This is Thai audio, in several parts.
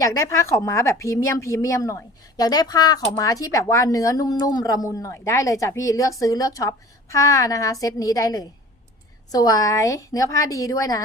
อยากได้ผ้าขาวม้าแบบพรีเมียมพรีเมียมหน่อย อยากได้ผ้าขาวม้าที่แบบว่าเนื้อนุ่มๆระมุนหน่อยได้เลยจ้ะพี่เลือกซื้อเลือกช็อปผ้านะคะเซตนี้ได้เลย สวยเนื้อผ้าดีด้วยนะ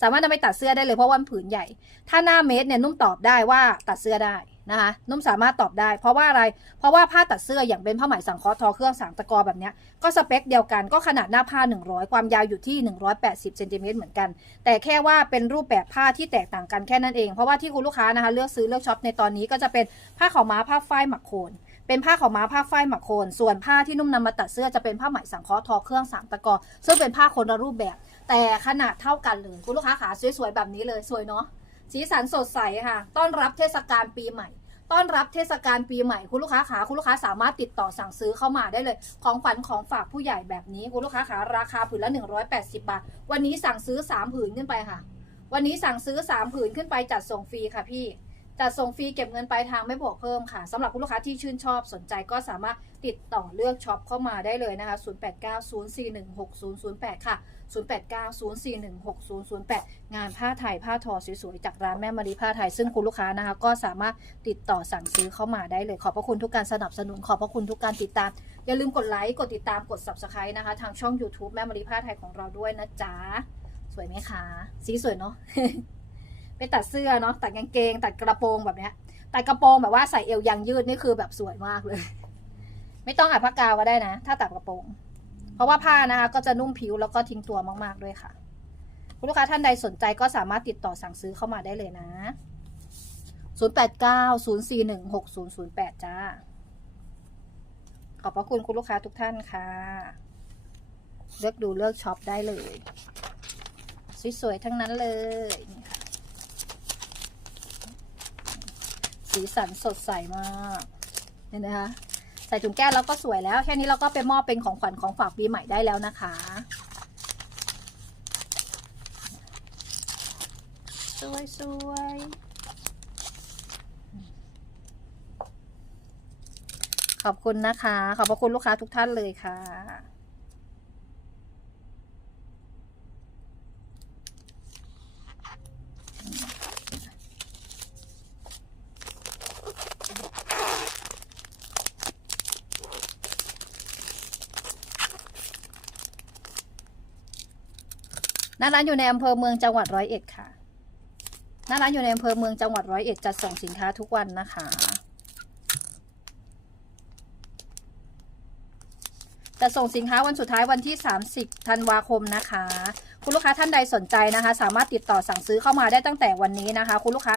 สามารถนำไปตัดเสื้อได้เลยเพราะว่ามันผืนใหญ่ ถ้าหน้าเมตรเนี่ยนุ่มตอบได้ว่าตัดเสื้อได้ นะคะนุ่มสามารถตอบได้ เพราะว่าอะไร เพราะว่าผ้าตัดเสื้ออย่างเป็นผ้าไหมสังเคราะห์ทอเครื่องสังตะกอแบบนี้ก็สเปคเดียวกันก็ขนาดหน้าผ้า 100 ความยาวอยู่ที่ 180เซนติเมตรเหมือนกัน แต่แค่ว่าเป็นรูปแบบผ้าที่แตกต่างกันแค่นั้นเอง เพราะว่าที่คุณลูกค้านะคะเลือกซื้อเลือกช็อปในตอนนี้ก็จะเป็นผ้าขาวม้าผ้าฝ้ายหมักโคนเป็นผ้าขาวม้าผ้าฝ้ายหมักโคน ส่วนผ้าที่นุ่มนำมาตัดเสื้อจะเป็นผ้าไหมสังเคราะห์ทอเครื่องสามตะกอซึ่งเป็นผ้าคนละรูปแบบ แต่ขนาดเท่ากันเลยคุณลูกค้าขาสวยๆแบบนี้เลยสวยเนาะสีสันสดใสค่ะ ต้อนรับเทศกาลปีใหม่ ต้อนรับเทศกาลปีใหม่คุณลูกค้าขาคุณลูกค้าสามารถติดต่อสั่งซื้อเข้ามาได้เลย ของขวัญของฝากผู้ใหญ่แบบนี้คุณลูกค้าขาราคาผืนละ 180 บาท วันนี้สั่งซื้อ 3 ผืนขึ้นไปค่ะ วันนี้สั่งซื้อ 3 ผืนขึ้นไปจัดส่งฟรีค่ะพี่ จัดส่งฟรีเก็บเงินปลายทางไม่บวกเพิ่มค่ะสำหรับคุณลูกค้าที่ชื่นชอบสนใจก็สามารถติดต่อเลือกช็อปเข้ามาได้เลยนะคะ 0890416008 ค่ะ 0890416008 งานผ้าไทยผ้าทอสวยๆ จากร้านแม่มารีผ้าไทย ซึ่งคุณลูกค้านะคะ ก็สามารถติดต่อสั่งซื้อเข้ามาได้เลย ขอบพระคุณทุกการสนับสนุน ขอบพระคุณทุกการติดตาม อย่าลืมกดไลค์ กดติดตาม กด subscribe นะคะ ทางช่อง YouTube แม่มารีผ้าไทยของเราด้วยนะจ๊ะ สวยไหมคะ สีสวยเนาะ ไปตัดเสื้อเนาะตัดกางเกง ตัดกระโปรงแบบเนี้ยตัดกระโปรงแบบว่าใส่เอวยางยืดนี่คือแบบสวยมากเลย ไม่ต้องอัดผ้ากาวก็ได้นะ ถ้าตัดกระโปรง เพราะว่าผ้านะคะก็จะนุ่มผิวแล้วก็ทิ้งตัวมาก ๆ ด้วยค่ะ คุณลูกค้าท่านใดสนใจก็สามารถติดต่อสั่งซื้อเข้ามาได้เลยนะ 0890416008 จ้า ขอบพระคุณคุณลูกค้าทุกท่านค่ะ เลือกดูเลือกช็อปได้เลย สวยๆทั้งนั้นเลยนี่ค่ะ สีสันสดใสมากเห็นไหมคะใส่ถุงแก้วแล้วก็สวยแล้ว แค่นี้เราก็ไปมอบเป็นของขวัญของฝากปีใหม่ได้แล้วนะคะ สวยสวยขอบคุณนะคะ ขอบพระคุณลูกค้าทุกท่านเลยค่ะ หน้าร้านอยู่ในอำเภอเมืองจังหวัดร้อยเอ็ดค่ะหน้าร้านอยู่ในอำเภอเมืองจังหวัดร้อยเอ็ดจัดส่งสินค้าทุกวันนะคะ จะส่งสินค้าวันสุดท้ายวันที่ 30ธันวาคมนะคะ คุณลูกค้าท่านใดสนใจนะคะ สามารถติดต่อสั่งซื้อเข้ามาได้ตั้งแต่วันนี้นะคะ คุณลูกค้า